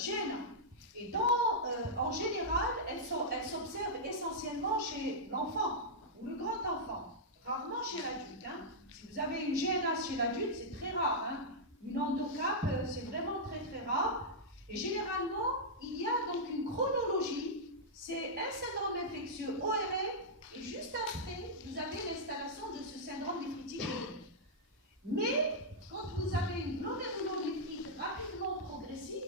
GNA. Et en général, elle s'observe essentiellement chez l'enfant ou le grand enfant, rarement chez l'adulte. Hein. Si vous avez une GNA chez l'adulte, c'est très rare. Hein. Une endocap, c'est vraiment très très rare. Et généralement, il y a donc une chronologie. C'est un syndrome infectieux ORL et juste après, vous avez l'installation de ce syndrome néphritique aigu. Mais quand vous avez une glomérulonéphrite rapidement progressive,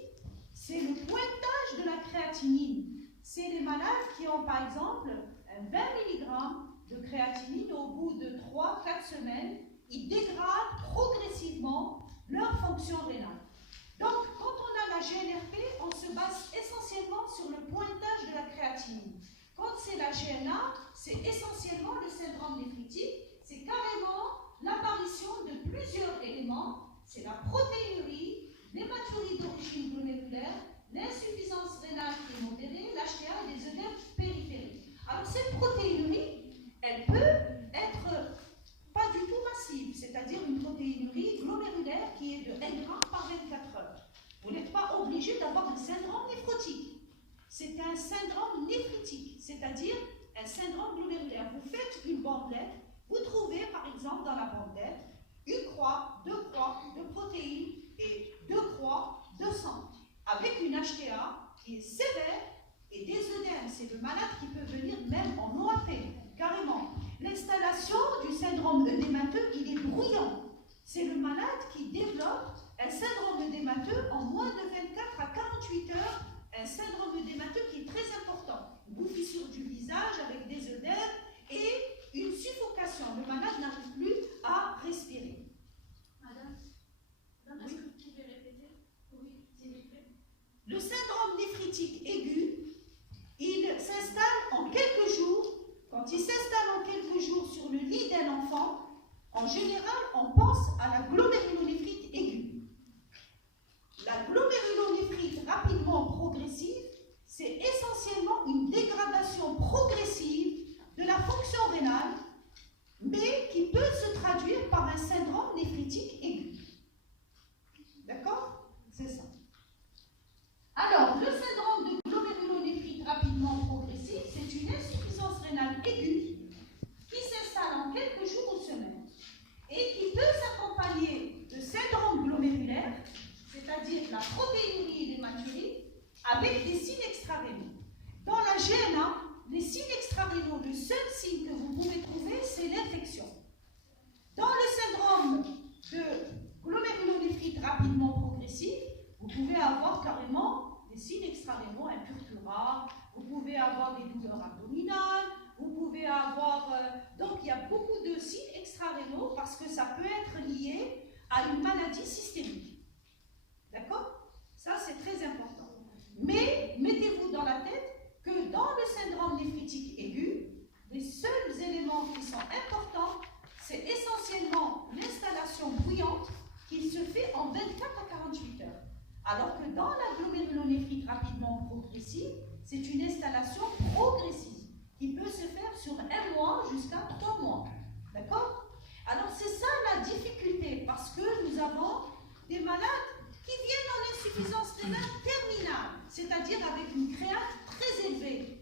c'est le pointage de la créatinine. C'est les malades qui ont par exemple un 20 mg de créatinine au bout de 3-4 semaines, ils dégradent progressivement leur fonction rénale. Donc, quand on a la GNRP, on se base essentiellement sur le pointage de la créatinine. Quand c'est la GNA, c'est essentiellement le syndrome néphritique, c'est carrément l'apparition de plusieurs éléments, c'est la protéinurie, l'hématurie d'origine glomérulaire, l'insuffisance rénale qui est modérée, l'HTA et les œdèmes périphériques. Alors cette protéinurie, elle peut être pas du tout massive, c'est-à-dire une protéinurie glomérulaire qui est de 1 g par 24 heures. Vous n'êtes pas obligé d'avoir un syndrome néphrotique. C'est un syndrome néphritique, c'est-à-dire un syndrome glomérulaire. Vous faites une bandelette, vous trouvez par exemple dans la bandelette une croix, deux croix de protéines et deux croix de sang, avec une HTA qui est sévère et des œdèmes. C'est le malade qui peut venir même en OAP, carrément. L'installation du syndrome œdémateux, il est bruyant. C'est le malade qui développe un syndrome œdémateux en moins de 24 à 48 heures, un syndrome œdémateux qui est très important. Une bouffissure du visage avec des œdèmes et une suffocation. Le malade n'arrive plus à respirer. Madame, est-ce que vous pouvez répéter? Oui, s'il vous plaît. Le syndrome néphritique aigu, il s'installe en quelques jours. Quand il s'installe en quelques jours sur le lit d'un enfant, en général, on pense à la glomérulonéphrite aiguë. La glomérulonéphrite rapidement progressive, c'est essentiellement une dégradation progressive de la fonction rénale, mais qui peut se traduire par un syndrome néphritique aigu. D'accord? C'est ça. Alors, le syndrome de glomérulonéphrite rapidement progressive, c'est une insuffisance rénale aiguë qui s'installe en quelques jours ou semaines et qui peut s'accompagner de syndrome glomérulaire, c'est-à-dire la protéinurie et l'hématurie, avec des signes extrarénaux. Dans la GNA, les signes extrarénaux, le seul signe que vous pouvez trouver, c'est l'infection. Dans le syndrome de glomérulonéphrite rapidement progressive, vous pouvez avoir carrément des signes extrarénaux, un purpura, vous pouvez avoir des douleurs abdominales, vous pouvez avoir... donc il y a beaucoup de signes extrarénaux parce que ça peut être lié à une maladie systémique. D'accord? Ça, c'est très important. Mais mettez-vous dans la tête que dans le syndrome néphritique aigu, les seuls éléments qui sont importants, c'est essentiellement l'installation bruyante qui se fait en 24 à 48 heures. Alors que dans la glomérulonéphrite rapidement progressive, c'est une installation progressive qui peut se faire sur 1 mois jusqu'à 3 mois. D'accord? Alors c'est ça la difficulté, parce que nous avons des malades qui viennent en insuffisance rénale terminale, c'est-à-dire avec une créate très élevée,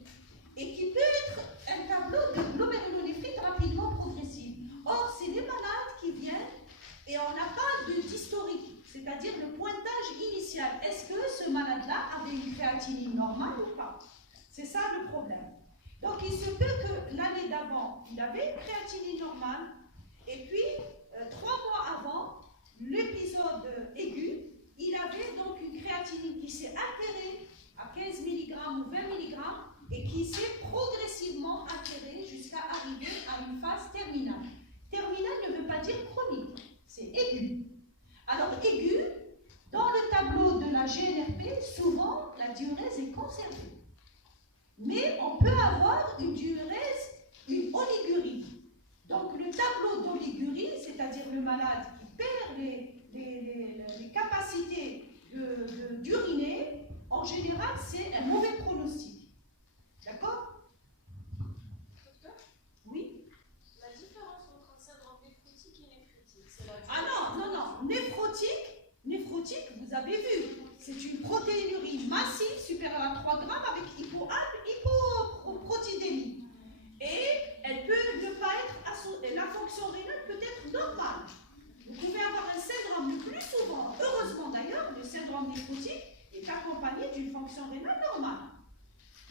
et qui peut être un tableau de glomérulonéphrite rapidement progressive. Or, c'est les malades qui viennent et on n'a pas d'historique, c'est-à-dire le pointage initial. Est-ce que ce malade-là avait une créatinine normale ou pas? C'est ça le problème. Donc, il se peut que l'année d'avant, il avait une créatinine normale, et puis, 3 mois avant, l'épisode aigu, il avait donc une créatinine qui s'est altérée à 15 mg ou 20 mg et qui s'est progressivement altérée jusqu'à arriver à une phase terminale. Terminale ne veut pas dire chronique, c'est aigu. Alors aigu, dans le tableau de la GNRP, souvent la diurèse est conservée. Mais on peut avoir une diurèse, une oligurie. Donc le tableau d'oligurie, c'est-à-dire le malade qui perd les capacités d'uriner, en général, c'est un mauvais pronostic. D'accord? Docteur? Oui? La différence entre un syndrome néphrotique et néphritique, c'est la Ah non, non, non. Néphrotique, néphrotique, vous avez vu, c'est une protéinurie massive supérieure à 3 grammes avec hypoprotidémie. Et elle peut ne pas être la fonction rénale peut être normale. Vous pouvez avoir un syndrome le plus souvent, heureusement d'ailleurs, le syndrome néphrotique est accompagné d'une fonction rénale normale.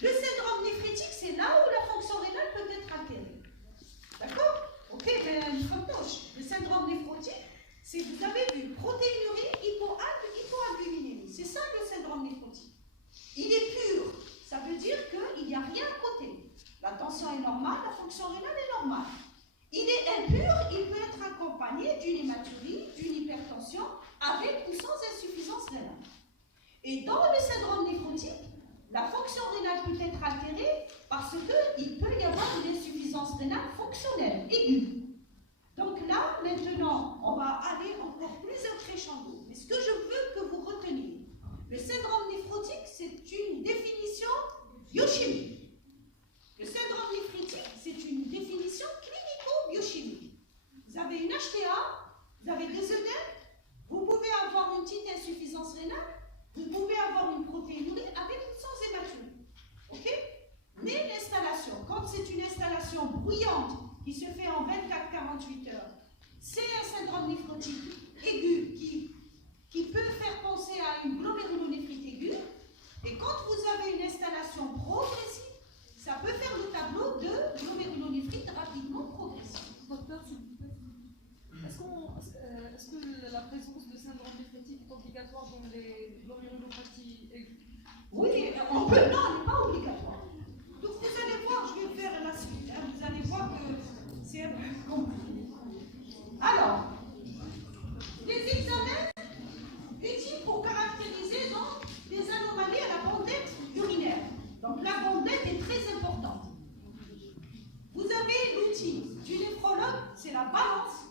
Le syndrome néphritique, c'est là où la fonction rénale peut être altérée. D'accord? Ok, ben, le syndrome néphrotique, c'est, vous avez vu, protéinurie, hypoalbuminémie. C'est ça le syndrome néphrotique. Il est pur. Ça veut dire qu'il n'y a rien à côté. La tension est normale, la fonction rénale est normale. Il est impur, il peut être accompagné d'une hématurie, d'une hypertension, avec ou sans insuffisance rénale. Et dans le syndrome néphrotique, la fonction rénale peut être altérée parce qu'il peut y avoir une insuffisance rénale fonctionnelle, aiguë. Donc là, maintenant, on va aller encore plus en crescendo. Mais ce que je veux que vous reteniez, le syndrome néphrotique, c'est une définition biochimique. Le syndrome néphritique, c'est une définition clinico-biochimique. Vous avez une HTA, vous avez des œdèmes, vous pouvez avoir une petite insuffisance rénale, vous pouvez avoir une protéinurie avec ou sans hématurie. Ok? Mais l'installation, quand c'est une installation bruyante qui se fait en 24-48 heures, c'est un syndrome néphrotique aigu qui peut faire penser à une glomérulonéphrite aiguë. Et quand vous avez une installation progressive, ça peut faire le tableau de glomérulonéphrite rapidement progressive. Docteur, est-ce que la présence de syndrome néphritique est obligatoire dans les glomérulopathies aiguës? Oui, on peut, non, elle n'est pas obligatoire. Donc vous allez voir, je vais faire la suite. Hein, vous allez voir que c'est un peu compliqué. Alors, les examens utiles pour caractériser donc les anomalies à la bandette urinaire. Donc la bandette est très importante. Vous avez l'outil du néphrologue, c'est la balance,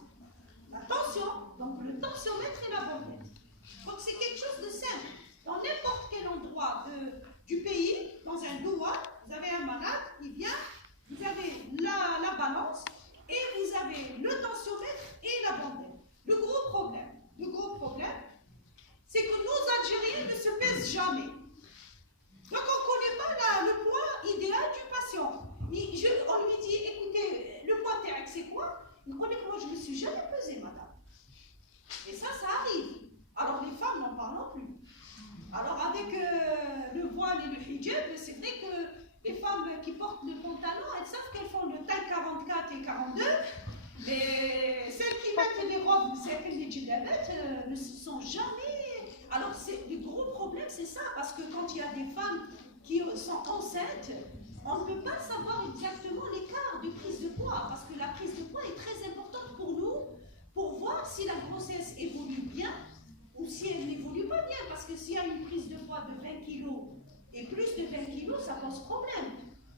la tension, donc le tensiomètre et la bandette. Donc c'est quelque chose de simple. Dans n'importe quel endroit du pays, dans un doua, vous avez un malade, il vient, vous avez la balance et vous avez le tensiomètre et la bandette. Le gros problème, c'est que nos Algériens ne se pèsent jamais. Donc on ne connaît pas le poids idéal du patient. On lui dit, écoutez, le poids théorique c'est quoi? Il connaît que moi je ne me suis jamais pesée, madame. Et ça arrive. Alors les femmes n'en parlent plus. Alors avec le voile et le hijab, c'est vrai que les femmes qui portent le pantalon, elles savent qu'elles font le taille 44 et 42, mais celles qui mettent les robes, celles les djellabet, ne se sont jamais... Alors le gros problème c'est ça, parce que quand il y a des femmes qui sont enceintes, on ne peut pas savoir exactement l'écart de prise de poids, parce que la prise de poids est très importante pour nous, pour voir si la grossesse évolue bien, ou si elle n'évolue pas bien, parce que s'il y a une prise de poids de 20 kg et plus de 20 kg, ça pose problème.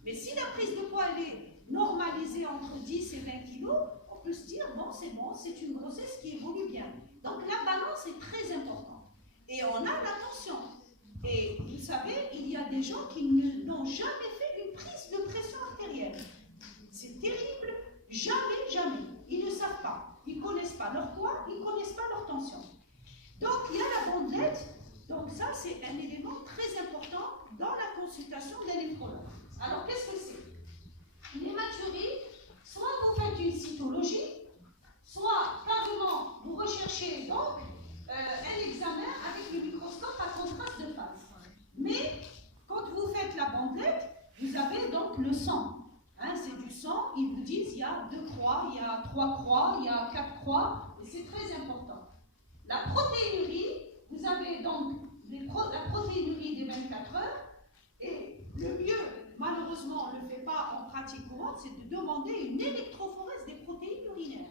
Mais si la prise de poids elle est normalisée entre 10 et 20 kg, on peut se dire, bon, c'est une grossesse qui évolue bien. Donc la balance est très importante. Et on a la tension. Et vous savez, il y a des gens qui n'ont jamais fait une prise de pression artérielle. C'est terrible, jamais. Ils ne savent pas. Ils ne connaissent pas leur poids, ils ne connaissent pas leur tension. Donc, il y a la bandelette. Donc, ça, c'est un élément très important dans la consultation d'un néphrologue. Alors, qu'est-ce que c'est? L'hématurie, soit vous faites une cytologie, soit carrément vous recherchez donc un examen avec le microscope à contraste de phase. Mais, quand vous faites la bandelette, vous avez donc le sang. Hein, c'est du sang, ils vous disent il y a 2 croix, il y a 3 croix, il y a 4 croix, et c'est très important. La protéinurie, vous avez donc la protéinurie des 24 heures, et le mieux, malheureusement on ne le fait pas en pratique courante, c'est de demander une électrophorèse des protéines urinaires,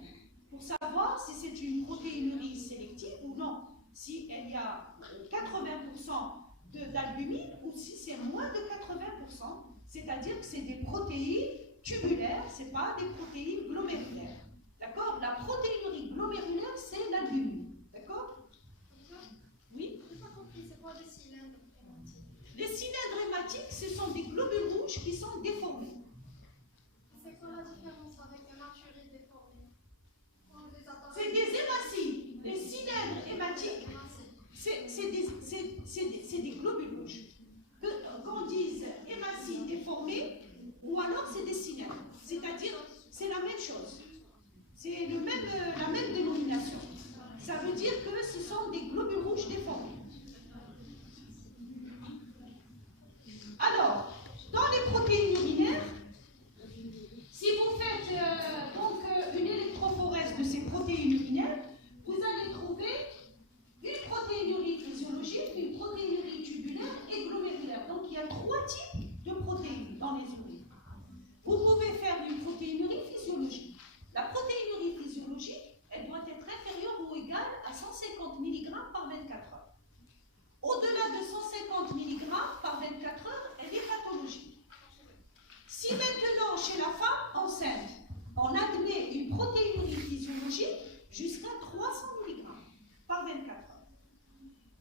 pour savoir si c'est une protéinurie sélective ou non, si il y a 80% d'albumine ou si c'est moins de 80%, c'est-à-dire que c'est des protéines tubulaires, ce n'est pas des protéines glomérulaires. D'accord? La protéinurie glomérulaire, c'est l'albumine. D'accord? Oui? Je n'ai pas compris, c'est quoi les cylindres hématiques? Les cylindres hématiques, ce sont des globules rouges qui sont déformés. C'est quoi la différence avec hématurie déformée? C'est des hématies. Les cylindres hématiques, que ce sont des globules rouges déformés. Alors, dans les protéines urinaires, si vous faites une électrophorèse de ces protéines urinaires, vous allez trouver une protéinurie physiologique, une protéinurie tubulaire et glomérulaire. Donc il y a 3 types de protéines dans les urines. Vous pouvez faire une protéinurie physiologique. La protéinurie physiologique, elle doit être inférieure ou égale à 150 mg par 24 heures. Au-delà de 150 mg par 24 heures, elle est pathologique. Si maintenant, chez la femme enceinte, on admet une protéinurie physiologique jusqu'à 300 mg par 24 heures.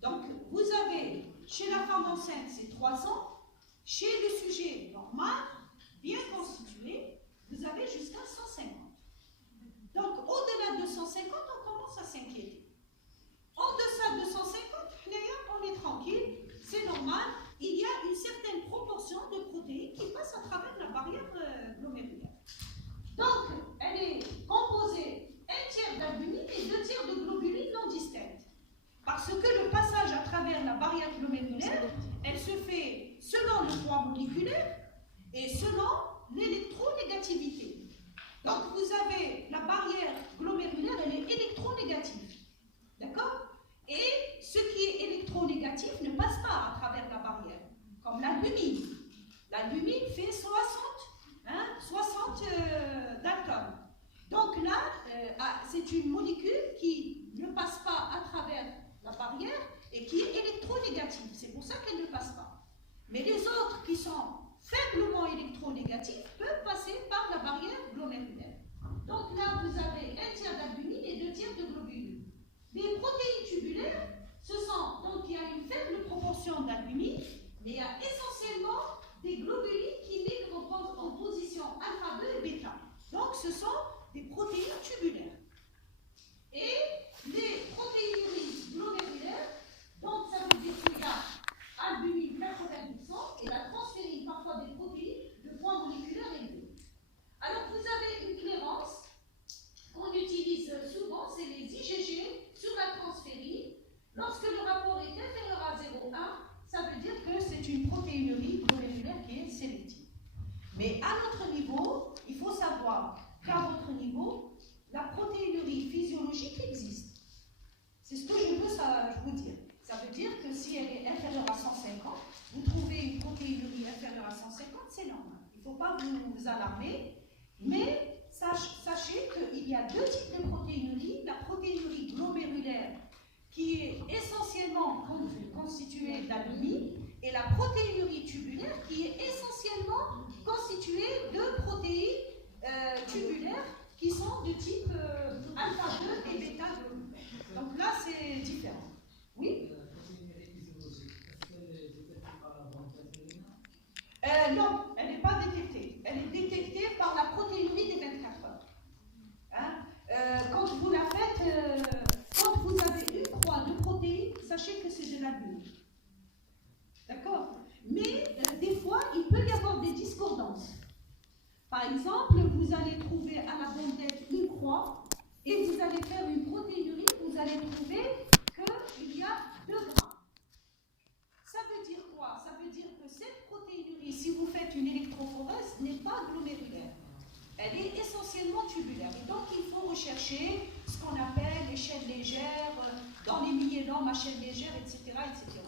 Donc, vous avez, chez la femme enceinte, c'est 300. Chez le sujet normal, bien constitué, vous avez jusqu'à 150. Donc, au-delà de 150, on commence à s'inquiéter. En deçà de 150, on est tranquille, c'est normal. Il y a une certaine proportion de protéines qui passent à travers la barrière glomérulaire. Donc, elle est composée 1/3 d'albumine et 2/3 de globuline non distinctes. Parce que le passage à travers la barrière glomérulaire, elle se fait selon le poids moléculaire et selon l'électronégativité. Donc, vous avez la barrière glomérulaire, elle est électronégative. D'accord? Et ce qui est électronégatif ne passe pas à travers la barrière, comme l'albumine. L'albumine fait 60 d'alcool. Donc là, c'est une molécule qui ne passe pas à travers la barrière et qui est électronégative. C'est pour ça qu'elle ne passe pas. Mais les autres qui sont faiblement électronégatifs peuvent passer par la barrière glomérulaire. Donc là, vous avez 1/3 d'albumine et 2/3 de globules. Les protéines tubulaires, donc il y a une faible proportion d'albumine, mais il y a essentiellement des globulines qui migrent en position alpha 2 et bêta. Donc ce sont des protéines tubulaires. Et les protéinuries glomérulaires, donc ça veut dire qu'il y a albumine 90% et la transférine, parfois des protéines de poids moléculaire élevé. Alors vous avez une clairance qu'on utilise souvent, c'est les IgG sur la transférine. Lorsque le rapport est inférieur à 0,1, ça veut dire que c'est une protéinurie glomérulaire qui est sélective. Mais à notre niveau, il faut savoir qu'à votre niveau, la protéinurie physiologique existe. C'est ce que je veux vous dire. Ça veut dire que si elle est inférieure à 150, vous trouvez une protéinurie inférieure à 150, c'est normal. Il ne faut pas vous alarmer, mais sachez qu'il y a 2 types de protéinurie. La protéinurie glomérulaire qui est essentiellement constituée d'albumine et la protéinurie tubulaire qui est essentiellement constituée de protéines tubulaires qui sont de type alpha 2 et bêta globulaire. Donc là, c'est différent. Oui? Non, elle n'est pas détectée. Elle est détectée par la protéinurie des 24 heures. Hein? Quand vous la faites, quand vous avez une croix de protéines, sachez que c'est de l'albumine. D'accord? Mais des fois, il peut y avoir des discordances. Par exemple, vous allez trouver à la bandelette une croix et vous allez faire une protéinurie, vous allez trouver qu'il y a 2 grammes. Ça veut dire quoi? Ça veut dire que cette protéinurie, si vous faites une électrophorèse, n'est pas glomérulaire. Elle est essentiellement tubulaire. Et donc, il faut rechercher ce qu'on appelle les chaînes légères, dans les myélomes à chaînes légères, etc., etc.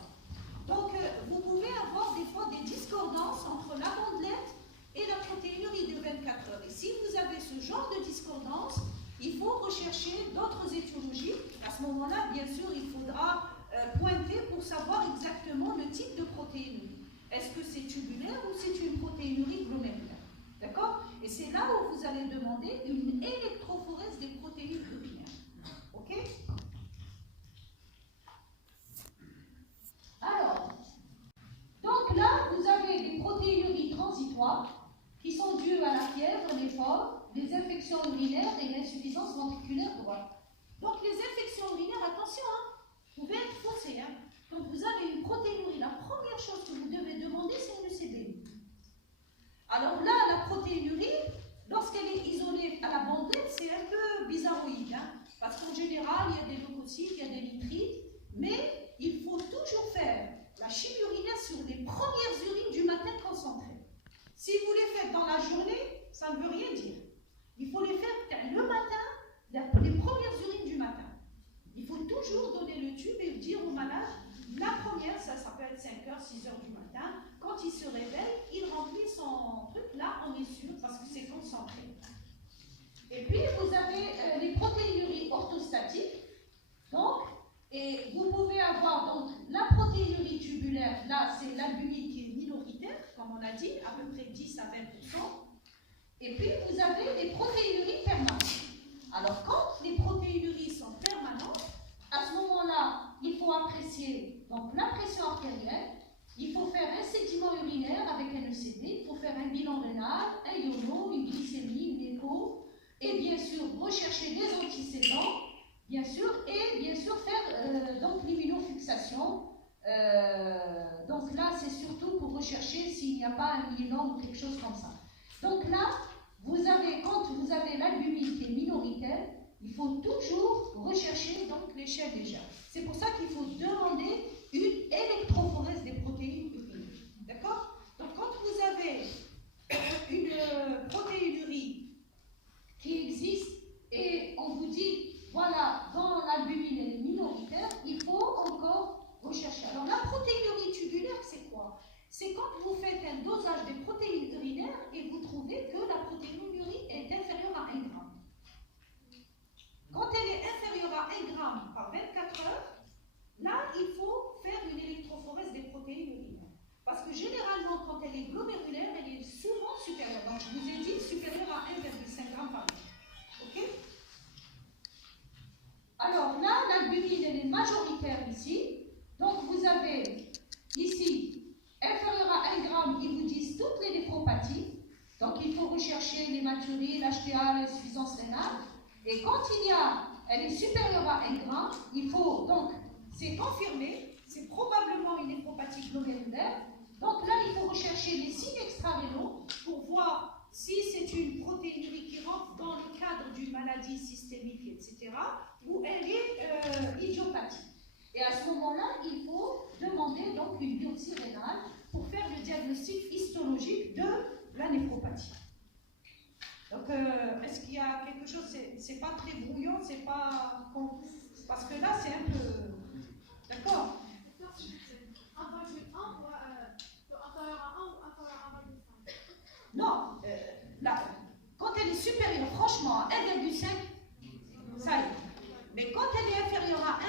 Donc, vous pouvez avoir des fois des discordances entre la bandelette et la protéinurie de 24 heures. Et si vous avez ce genre de discordance, il faut rechercher d'autres étiologies. À ce moment-là, bien sûr, il faudra pointer pour savoir exactement le type de protéinurie. Est-ce que c'est tubulaire ou c'est une protéinurie glomérulaire? D'accord? Et c'est là où vous allez demander une électrophorèse des protéines urinaires. Ok? Alors, donc là, vous avez des protéinuries transitoires qui sont dues à la fièvre, l'effort, les infections urinaires et l'insuffisance ventriculaire droite. Donc les infections urinaires, attention, vous pouvez être faussé. Quand vous avez une protéinurie, la première chose que vous devez demander, c'est une CDU. Alors là, la protéinurie, lorsqu'elle est isolée à la bandelette, c'est un peu bizarroïde. La première, ça peut être 5h, 6h du matin. Quand il se réveille, il remplit son truc. Là, on est sûr parce que c'est concentré. Et puis, vous avez les protéinuries orthostatiques. Donc, et vous pouvez avoir donc la protéinurie tubulaire. Là, c'est l'albumine qui est minoritaire, comme on a dit, à peu près 10 à 20%. Et puis, vous avez les protéinuries permanentes. Alors, quand les protéinuries sont permanentes, à ce moment-là, il faut apprécier donc, la pression artérielle, il faut faire un sédiment urinaire avec un ECD, il faut faire un bilan rénal, un iono, une glycémie, une écho, et bien sûr, rechercher des antécédents, bien sûr, et bien sûr faire donc l'immunofixation. Donc là, c'est surtout pour rechercher s'il n'y a pas un myélome ou quelque chose comme ça. Donc là, quand vous avez l'albumine qui est minoritaire, il faut toujours rechercher donc l'échelle des germes. C'est pour ça qu'il faut demander une électrophorèse des protéines urinaires. D'accord? Donc quand vous avez une protéinurie qui existe et on vous dit, voilà, dans l'albumine elle est minoritaire, il faut encore rechercher. Alors la protéinurie tubulaire, c'est quoi? C'est quand vous faites un dosage des protéines urinaires et vous trouvez que la protéinurie est inférieure à 1 gramme. Quand elle est inférieure à 1 gramme par 24 heures, là, il faut faire une électrophorèse des protéines urinaires. Parce que généralement, quand elle est glomérulaire, elle est souvent supérieure. Donc, je vous ai dit supérieure à 1,5 gramme par litre. OK? Alors là, l'albumine, elle est majoritaire ici. Donc, vous avez ici, inférieur à 1 gramme, ils vous disent toutes les néphropathies. Donc, il faut rechercher l'hématurie, l'HTA, l'insuffisance rénale. Et quand elle est supérieure à 1 gramme, il faut donc, c'est confirmé, c'est probablement une néphropathie glomérulaire. Donc là, il faut rechercher les signes extrarénaux pour voir si c'est une protéinurie qui rentre dans le cadre d'une maladie systémique, etc., ou elle est idiopathique. Et à ce moment-là, il faut demander donc une biopsie rénale pour faire le diagnostic histologique de la néphropathie. Donc, est-ce qu'il y a quelque chose, c'est pas très brouillon, c'est pas... Parce que là, c'est un peu... D'accord? Inférieur à 1 ou inférieur à 1,5? Non, là, quand elle est supérieure, franchement, à 1,5, ça y est. Mais quand elle est inférieure à 1,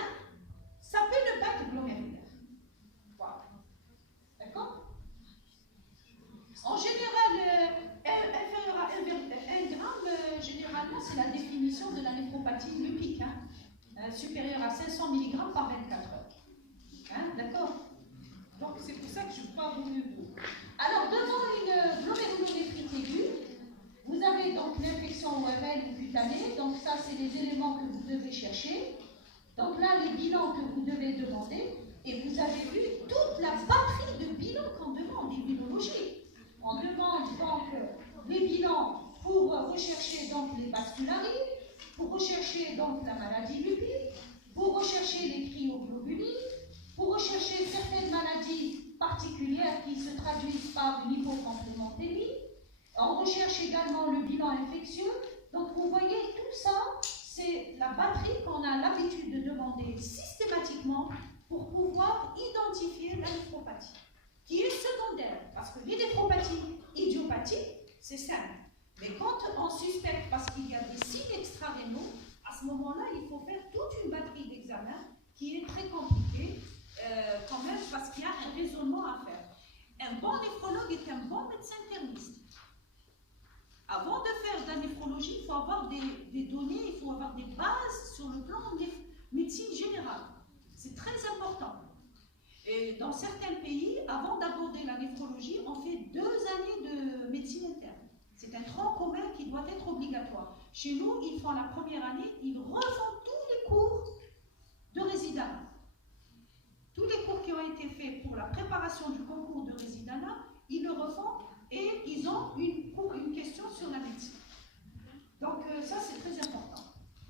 ça peut ne pas être glomérulaire. Voilà. D'accord? En général, inférieur à 1 gramme, généralement, c'est la définition de la néphropathie lupique, supérieure à 500 mg par 24 heures. Hein, d'accord? Donc, c'est pour ça que je ne parle mieux. Alors, devant une glomérulonéphrite aiguë, vous avez donc l'infection ORL ou cutanée. Donc, ça, c'est les éléments que vous devez chercher. Donc là, les bilans que vous devez demander. Et vous avez vu toute la batterie de bilans qu'on demande, immunologie. On demande donc les bilans pour rechercher donc les vascularies, pour rechercher donc la maladie lupine, pour rechercher les cryoglobulines, pour rechercher certaines maladies particulières qui se traduisent par une hypocomplémentémie. On recherche également le bilan infectieux. Donc vous voyez, tout ça, c'est la batterie qu'on a l'habitude de demander systématiquement pour pouvoir identifier la néphropathie, qui est secondaire, parce que les néphropathies idiopathiques, c'est simple. Mais quand on suspecte parce qu'il y a des signes extrarénaux, à ce moment-là, il faut faire toute une batterie d'examens qui est très compliquée quand même, parce qu'il y a un raisonnement à faire. Un bon néphrologue est un bon médecin thermiste. Avant de faire de la néphrologie, il faut avoir des données, il faut avoir des bases sur le plan de médecine générale. C'est très important. Et dans certains pays, avant d'aborder la néphrologie, on fait 2 années de médecine interne. C'est un tronc commun qui doit être obligatoire. Chez nous, ils font la première année, ils refont tous les cours de résidenat. Tous les cours qui ont été faits pour la préparation du concours de résidenat, ils le refont et ils ont une question sur la médecine. Donc ça, c'est très important.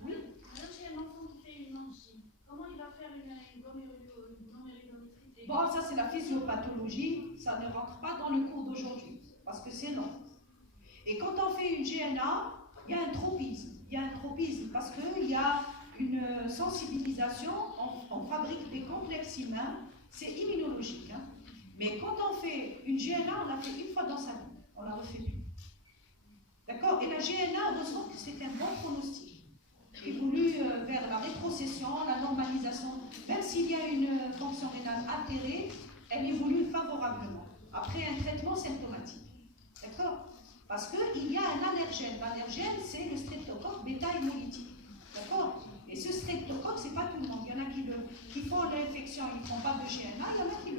Oui. Alors, j'ai un enfant qui fait une angine. Comment il va faire une glomérulonéphrite? Bon, ça, c'est la physiopathologie. Ça ne rentre pas dans le cours d'aujourd'hui, parce que c'est long. Et quand on fait une GNA, il y a un tropisme. Il y a un tropisme parce qu'il y a une sensibilisation. On fabrique des complexes humains c'est immunologique. Hein. Mais quand on fait une GNA, on l'a fait une fois dans sa vie. On la refait plus. D'accord? Et la GNA, heureusement que c'est un bon pronostic. Évolue vers la rétrocession, la normalisation. Même s'il y a une fonction rénale altérée, elle évolue favorablement. Après un traitement symptomatique. D'accord? Parce qu'il y a un allergène. L'allergène, c'est le streptocoque bêta-hémolytique. D'accord? Et ce streptocoque, ce n'est pas tout le monde. Il y en a qui font l'infection, ils ne font pas de GNA, il y en a qui